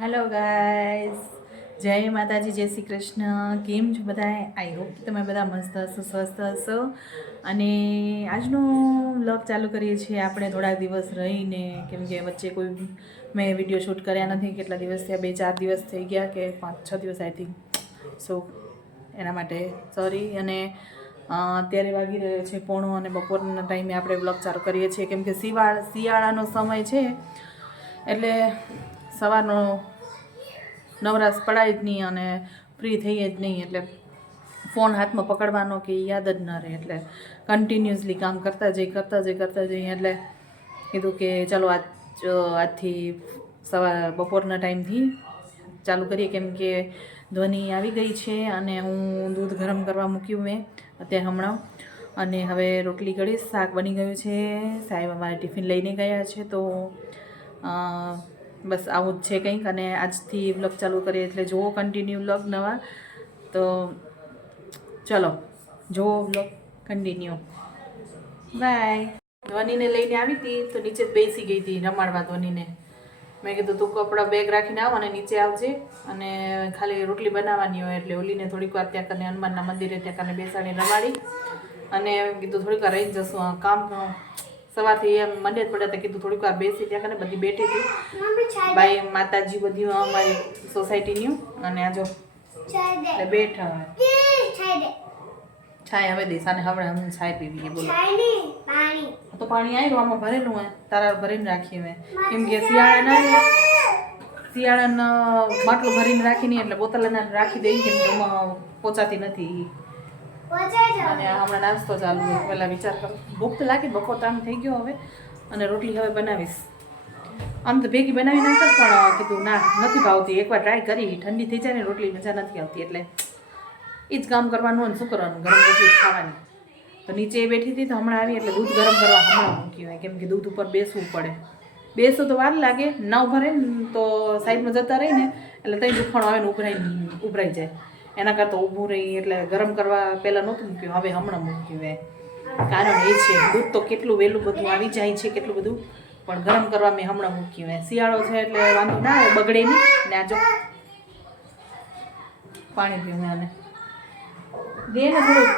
Hello guys જય માતાજી, જય શ્રી કૃષ્ણ. કેમ છો બધા આઈ હોપ તમે બધા મસ્ત હશો, સ્વસ્થ હશો. અને આજનો વ્લોગ ચાલુ કરીએ છીએ. આપણે થોડા દિવસ રહીને, કેમ કે વચ્ચે કોઈ મેં વીડિયો શૂટ કર્યા નથી. કેટલા દિવસ થયા? બે, ચાર દિવસ થઈ ગયા કે પાંચ, છ દિવસ આઈ થિંક સો એના માટે સોરી અને અત્યારે વાગી રહ્યો છે પોણો અને બપોરના ટાઈમે આપણે વ્લોગ ચાલુ કરીએ છીએ. કેમ કે શિયાળ શિયાળાનો સમય છે. એટલે સવારનો નવરાશ પડાય જ નહીં અને ફ્રી થઈએ જ નહીં એટલે ફોન હાથમાં પકડવાનો કે યાદ જ ન રહે એટલે કન્ટિન્યુઅસલી કામ કરતા જઈ કરતા જઈ, કરતા જઈએ એટલે કીધું કે ચાલો આજ, આજથી સવાર, બપોરના ટાઈમથી ચાલુ કરીએ કેમ કે ધ્વનિ આવી ગઈ છે અને હું દૂધ ગરમ કરવા મૂક્યું મેં અત્યારે હમણાં અને હવે રોટલી કરીશ શાક બની ગયું છે, સાહેબ અમારે ટિફિન લઈને ગયા છે તો બસ આવું જ છે કંઈક. અને આજથી વ્લોગ ચાલુ કરીએ એટલે જુઓ કન્ટિન્યુ વ્લોગ નવા. તો ચલો, જુઓ વ્લોગ કન્ટિન્યુ બાય ધ્વનિને લઈને આવી હતી તો નીચે જ બેસી ગઈ હતી રમાડવા ધ્વનિને. મેં કીધું, તું કપડાં બેગ રાખીને આવ અને નીચે આવજે. અને ખાલી રોટલી બનાવવાની હોય એટલે ઓલીને થોડીક વાર ત્યાં કને હનુમાનના મંદિરે ત્યાં કરીને બેસાડીને રમાડી. અને કીધું, થોડીક વાર રહી જશું, કામ સવારથી એમ મને જ પડ્યા કીધું થોડીક વાર બેસી ત્યાં કને બધી બેઠી હતી. બાઈ માતાજી બધી અમારી સોસાયટીની. અને આ જો બેઠા છાય હવે દેસાને હવે હું છાય પીવી બોલો. તો પાણી આવ્યું આમાં ભરેલું હોય. તારા ભરીને રાખીએ મેં. કેમ કે શિયાળા ના શિયાળાના માટલું ભરીને રાખી નહીં એટલે બોતલ રાખી દઈ કેમ કે પોચાતી નથી અને હમણાં નાસ્તો ચાલુ છે. પહેલાં વિચાર કરો. ભૂખ તો લાગી, બપોર ટાઈમ થઈ ગયો હવે. અને રોટલી હવે બનાવીશ. આમ તો ભેગી બનાવી નાખત, પણ કીધું ના, નથી ભાવતી. એકવાર ટ્રાય કરી, ઠંડી થઈ જાય ને રોટલી મજા નથી આવતી. એટલે એ જ કામ કરવાનું હોય ને શું કરવાનું? ગરમ રોટલી ખાવાની. તો નીચે બેઠી હતી તો હમણાં આવી એટલે દૂધ ગરમ કરવા હમણાં મૂક્યું હોય. કેમ કે દૂધ ઉપર બેસવું પડે. બેસો તો વાર લાગે. ના ઊભા રહે ને તો સાઈડમાં જતા રહીને. એટલે ત્યાં દુખાણો આવે ને ઉભરાઈ ઉભરાઈ જાય. એના કરતાં ઊભું રહી એટલે ગરમ કરવા પહેલાં નહોતું મૂક્યું, હવે હમણાં મૂક્યું એ કારણ એ છે, દૂધ તો કેટલું વહેલું બધું આવી જાય છે, કેટલું બધું. પણ ગરમ કરવા મેં હમણાં મૂક્યું એ શિયાળો છે એટલે વાંધો ના આવે, બગડે નહીં. ને આ જો પાણી પીવું આને. દે ને થોડું.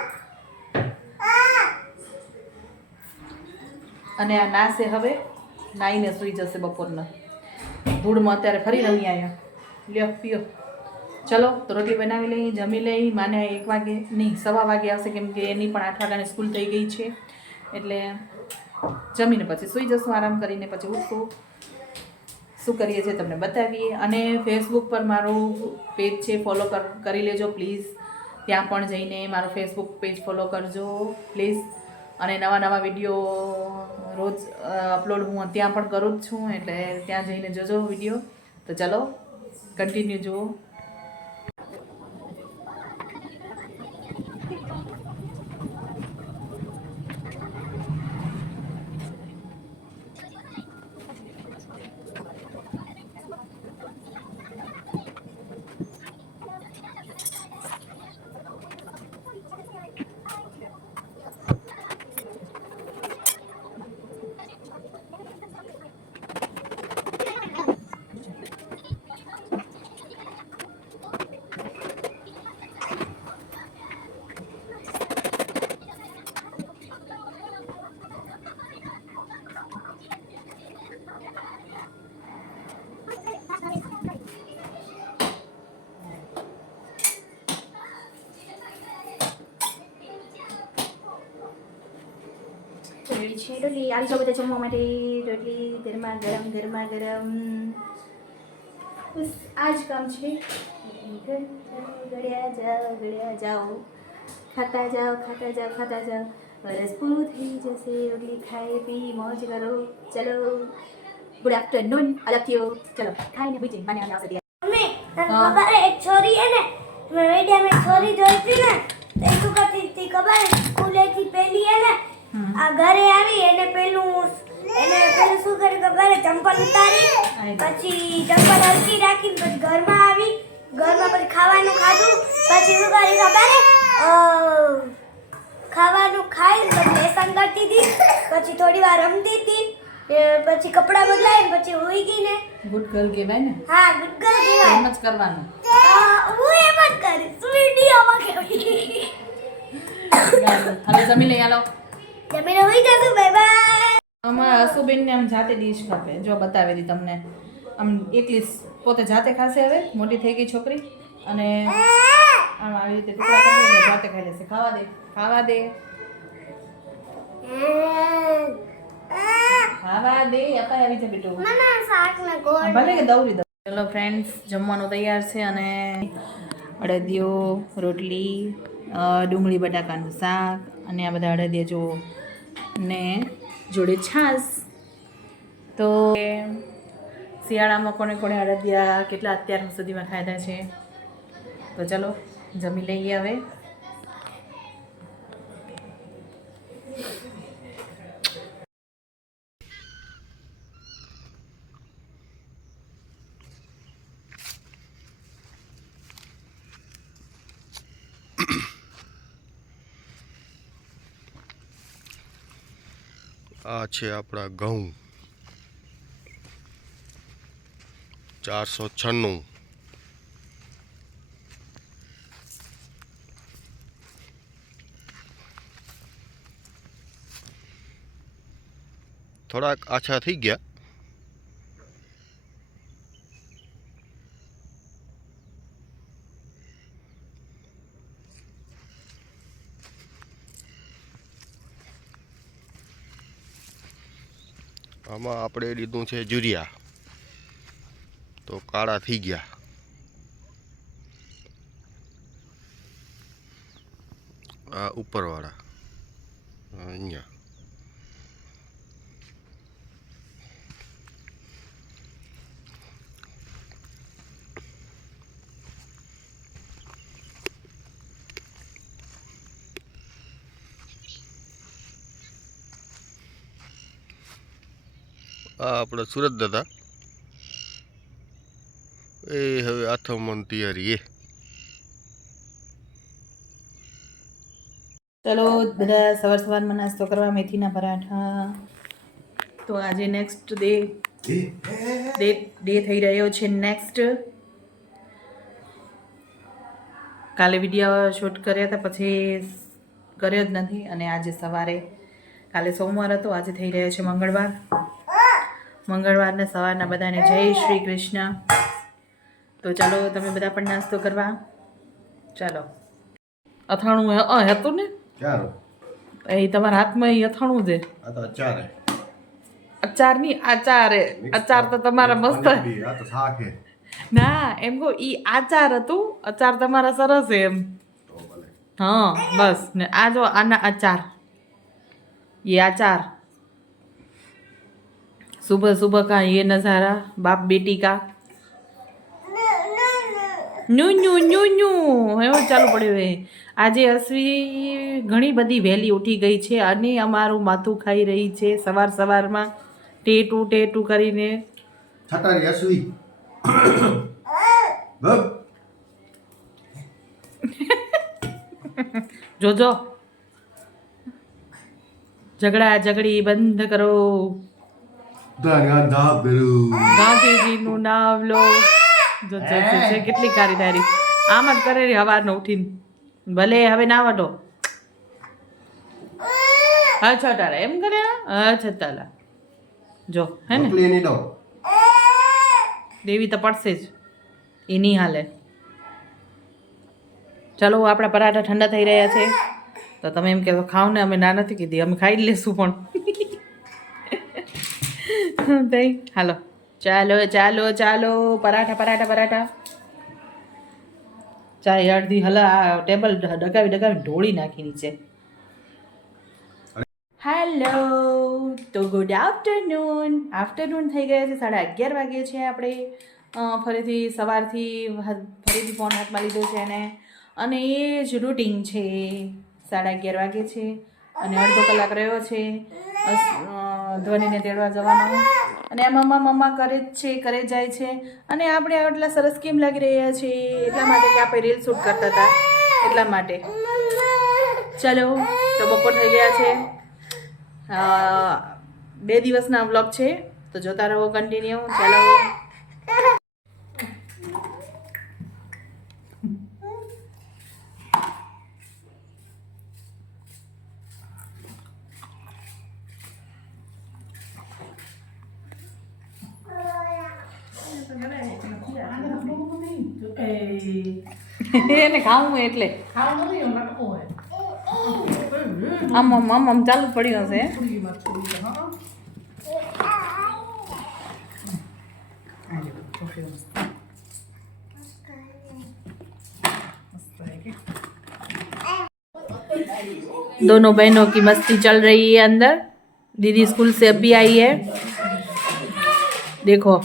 અને આ નાસે હવે, નાઈને સૂઈ જશે બપોરના. ધૂળમાં અત્યારે ફરી નહીં આવ્યા. લ્યો, પીઓ. ચલો, તો રોટલી બનાવી લઈ જમી લઈ માને એક વાગે નહીં, સવા વાગે આવશે કેમ કે એની પણ આઠ વાગ્યાની સ્કૂલ થઈ ગઈ છે. એટલે જમીને પછી સૂઈ જશું, આરામ કરીને પછી ઉઠશું. શું કરીએ છીએ તમને બતાવીએ. અને ફેસબુક પર મારું પેજ છે ફોલો કર લેજો પ્લીઝ ત્યાં પણ જઈને મારો ફેસબુક પેજ ફોલો કરજો પ્લીઝ અને નવા નવા વીડિયો રોજ અપલોડ હું ત્યાં પણ કરું જ છું. એટલે ત્યાં જઈને જોજો વીડિયો તો ચલો કન્ટિન્યુ જુઓ. છે રોટલી આવી જાઓ બધા જમવા માટે રોટલી ગરમા ગરમ ગરમા ગરમ બસ આ જ કામ છે ગળ્યા જાઓ ગળ્યા જાઓ ખાતા જાઓ ખાતા જાઓ ખાતા જાઓ વરસ પૂરું થઈ જશે રોટલી ખાઈ પી મોજ કરો ચલો ગુડ આફ્ટરનૂન અલગથી ચલો ખાઈને બીજે મને આવશે ત્યાં મમ્મી તને હા. ખબર હે, એક છોરી હે ને મેં મીડિયા में છોરી જોઈ હતી ને તો એ શું કરતી હતી ખબર હે? સ્કૂલેથી પેલી હે ને હમ. આ ઘરે આવી એને પેલું એને પેલું શું કર્યું ખબર? ચંપલ ઉતારી પછી ચંપલ હલકી રાખી પછી ઘરમાં આવી ઘરમાં પછી ખાવાનું ખાધું પછી શું કર્યું ખબર ખાવાનું ખાઈ પછી લેસન કરતી હતી પછી થોડી વાર રમતી હતી પછી કપડાં બદલાય પછી હોઈ ગઈ ને ગુડ ગર્લ કહેવાય ને? હા ગુડ ગર્લ કહેવાય. એમ જ કરવાનું. હું એમ જ કરીશ વિડીયોમાં કહેવાય. હવે જમી લઈ હાલો. જમીને હોઈ જશું બાય બાય અમારા હસુબેનને આમ જાતે ડીશ ખાપે જો બતાવેલી તમને. આમ એકલી પોતે જાતે ખાશે હવે? મોટી થઈ ગઈ છોકરી. અને આમ આવી રીતે ટુકડા જાતે ખાઈ લેશે. ખાવા દે. ખાવા દે. ખાવા દે. અપાય આવી બેટું. ભલે કે દવરી દઉં ચલો ફ્રેન્ડ્સ જમવાનું તૈયાર છે અને અડદિયો રોટલી ડુંગળી બટાકાનું શાક અને આ બધા અડદિયા જો ને જોડે છાશ. તો શિયાળામાં કોને કોને અડદિયા કેટલા અત્યાર સુધીમાં ખાધા છે? તો ચલો, જમી લઈએ હવે. આ છે આપણા ઘઉં. ચારસો છન્નું. થોડાક આછા થઈ ગયા. આમાં આપણે લીધું છે જુરિયા. તો કાળા થઈ ગયા. આ ઉપરવાળા. અહીંયા. આ આપણા સુરત દાદા. એ હવે આથમણ તૈયારી એ ચલો બધા સવાર સવારમાં નાસ્તો કરવા મેથીના પરાઠા. તો આજે નેક્સ્ટ ડે ડે ડે થઈ રહ્યો છે નેક્સ્ટ કાલે વીડિયો શૂટ કર્યા હતા પછી કર્યો જ નથી. અને આજે સવારે કાલે સોમવાર હતો આજે થઈ રહ્યો છે મંગળવાર. મંગળવારના સવારના બધાને જય શ્રી કૃષ્ણ. તો ચાલો તમે બધા પણ નાસ્તો કરવા. ચાલો. અથાણું હે હતું ને? ચાલો એ તમારા હાથમાં એ અથાણું છે. અચારે અચાર. ની આચારે અચાર તો તમારા મસ્ત ના એમ કહો ઈ આચાર હતું અચાર તમારા સરસ છે એમ. હા બસ. ને આ જો આના આચાર એ આચાર. सुबह सुबह का ये नज़ारा बाप बेटी का ન્યુ ન્યુ ન્યુ ન્યુ એવું ચાલુ પડ્યું હે આજે અશ્વી ઘણી બધી વહેલી ઉઠી ગઈ છે અને અમારું માથું ખાઈ રહી છે સવાર સવારમાં ટેટુ ટેટુ કરીને છટારી અસવી બબ જોજો ઝઘડા ઝઘડી બંધ કરો દાના દા પેલું ગાંધીજીનું નામ લો. જો છે કેટલી કારી તારી આમ જ કરે રે હવારનો ઉઠીને. ભલે હવે ના વટો અચ્છા તારા એમ કરે? અચ્છા તાલા જો હે ને? દેવી તો પડશે જ. એ નહીં હાલે. ચાલો આપણા પરાઠા ઠંડા થઈ રહ્યા છે. તો તમે એમ કહેશો ખાવ ને અમે ના નથી કીધી અમે ખાઈ જ લેશું પણ. તઈ હાલો. ચાલો ચાલો ચાલો. પરાઠા પરાઠા પરાઠા. ચાય અડધી હલા ટેબલ ડગાવી ડગાવી ઢોળી નાખી નીચે. હેલો. તો ગુડ આફ્ટરનૂન આફ્ટરનૂન થઈ ગયા છે, સાડા અગિયાર વાગે છે આપણે. ફરીથી સવારથી ફરીથી ફોન હાથમાં લીધો છે એને. અને એ જ રૂટિન છે. સાડા અગિયાર વાગે છે. અને અડધો કલાક રહ્યો છે. ધ્વનિને તેડવા જવાનો. અને આ મમ્મા મમ્મા કરે જ છે, કરે જાય છે. અને આપણે આટલા સરસ કેમ લાગી રહ્યા છે એટલા માટે કે આપણે રીલ શૂટ કરતા હતા. એટલા માટે. ચલો, તો બપોર થઈ ગયા છે. બે દિવસના વ્લોગ છે. તો જોતા રહો કન્ટિન્યુ ચાલો. એને ખાવું હોય એટલે આમ આમ આમ આમ ચાલુ પડ્યું હશે दोनों बहनों की मस्ती चल रही है अंदर दीदी स्कूल से अभी आई है देखो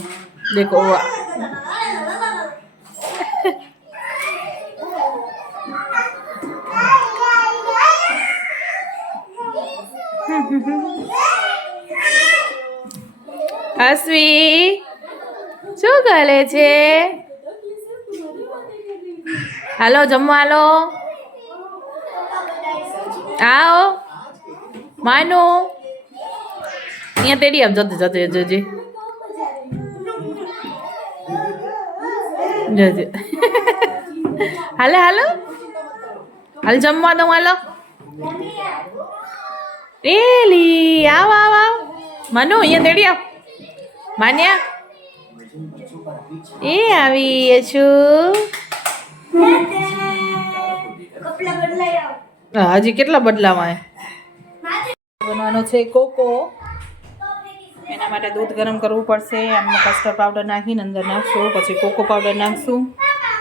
देखो वाह। શું કરે છે? હાલો, જમવા હાલો. આવો. માનો. અહીંયા તેડી આમ જતો જતો જજે જોજે હાલે, હાલો. હાલ જમવા દઉં, હાલો. એલી આવ આવ આવ. માનુ, અહીંયા તેડી આવ માન્યા? એ આવી છું. હજી કેટલા બદલાવા બનવાનો છે કોકો. એના માટે દૂધ ગરમ કરવું પડશે. એમાં કસ્ટર્ડ પાવડર નાખીને અંદર નાખશું. પછી કોકો પાવડર નાખશું.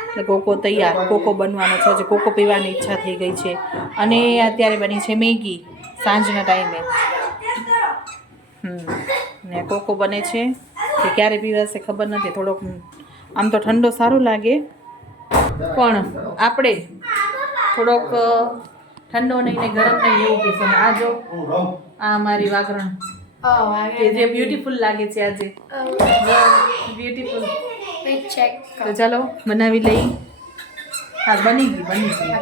એટલે કોકો તૈયાર. કોકો બનવાનો છે. હજી કોકો પીવાની ઈચ્છા થઈ ગઈ છે. અને અત્યારે બની છે મેગી. સાંજના ટાઈમે હમ. ને કોકો બને છે. કે ક્યારે પીવાશે ખબર નથી થોડોક આમ તો ઠંડો સારું લાગે. પણ આપણે થોડોક ઠંડો નહીં ને ગરમ નહીં એવું પીશું ને આ જો આ મારી વાગરણ. કે જે બ્યુટીફુલ લાગે છે આજે. બ્યુટીફુલ તો ચાલો બનાવી લઈ. હા બની ગઈ બની ગઈ.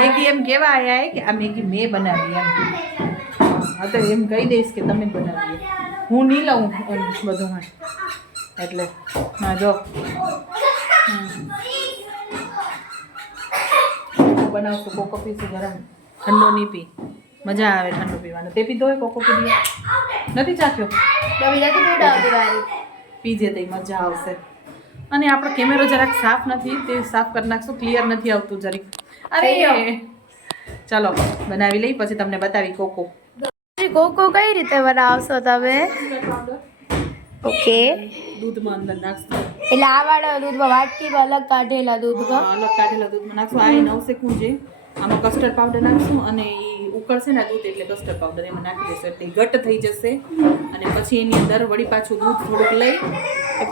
મેગી એમ કેવા આવ્યા કે આ મેગી મેં બનાવી એમ. હા તો એમ કહી દઈશ કે તમે બનાવી હું નહીં લઉં બધું એટલે હા જો. બનાવશું કોકો પીશું ગરમ ઠંડો નહીં પી. મજા આવે ઠંડો પીવાનો. તે પીધો હોય કોકો પી નથી ચાખ્યો? પીજે તઈ મજા આવશે. અને આપણો કેમેરો જરાક સાફ નથી તે સાફ કરી નાખશું ક્લિયર નથી આવતું જરીક. અરે. ચાલો બનાવી લઈ પછી તમને બતાવી કોકો. કોકો કઈ રીતે બનાવશો તમે? ઓકે દૂધમાં અંદર નાખશું. એટલે આ વાળા દૂધમાં વાટકીમાં અલગ કાઢેલા દૂધમાં? અલગ કાઢેલા દૂધમાં નાખશું. આ નવ નવસેકું છે આમાં કસ્ટર્ડ પાવડર નાખશું અને એ ઉકળશે ને દૂધ એટલે કસ્ટર્ડ પાવડર એમાં નાખી દેશું. એટલે ઘટ થઈ જશે. અને પછી એની અંદર વળી પાછું દૂધ થોડુંક લઈ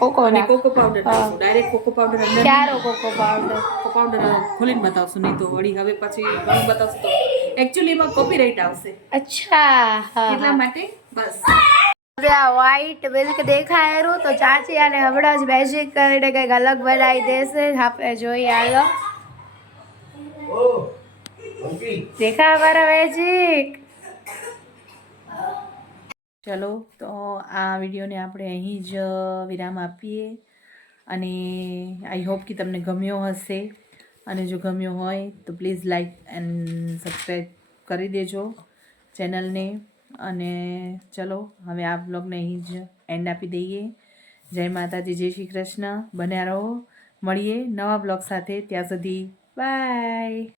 કોકો અને કોકો પાવડર નાખશું. ડાયરેક્ટ કોકો પાવડર અંદર ક્યારો કોકો પાવડર કોકો પાવડર ખોલીને બતાવશું નહીં તો વળી હવે પછી ઘણું બતાવશું તો. એકચ્યુઅલીમાં કોપીરાઇટ આવશે. અચ્છા એટલા માટે બસ. હવે આ વ્હાઈટ મિલ્ક દેખાયેલું તો ચાચી અને હમણાં જ મેજિક કરીને કંઈક અલગ બનાવી દેશે. આપણે જોઈએ આવ્યો દેખા મારા મેજિક ચલો તો આ વિડીયોને આપણે અહીં જ વિરામ આપીએ. અને આઈ હોપ કે તમને ગમ્યો હશે. અને જો ગમ્યો હોય તો પ્લીઝ લાઈક એન્ડ સબસ્ક્રાઈબ કરી દેજો ચેનલને. અને ચલો, હવે આ બ્લોગને અહીં જ એન્ડ આપી દઈએ. જય માતાજી, જય શ્રી કૃષ્ણ. બન્યા રહો. મળીએ નવા બ્લોગ સાથે. ત્યાં સુધી બાય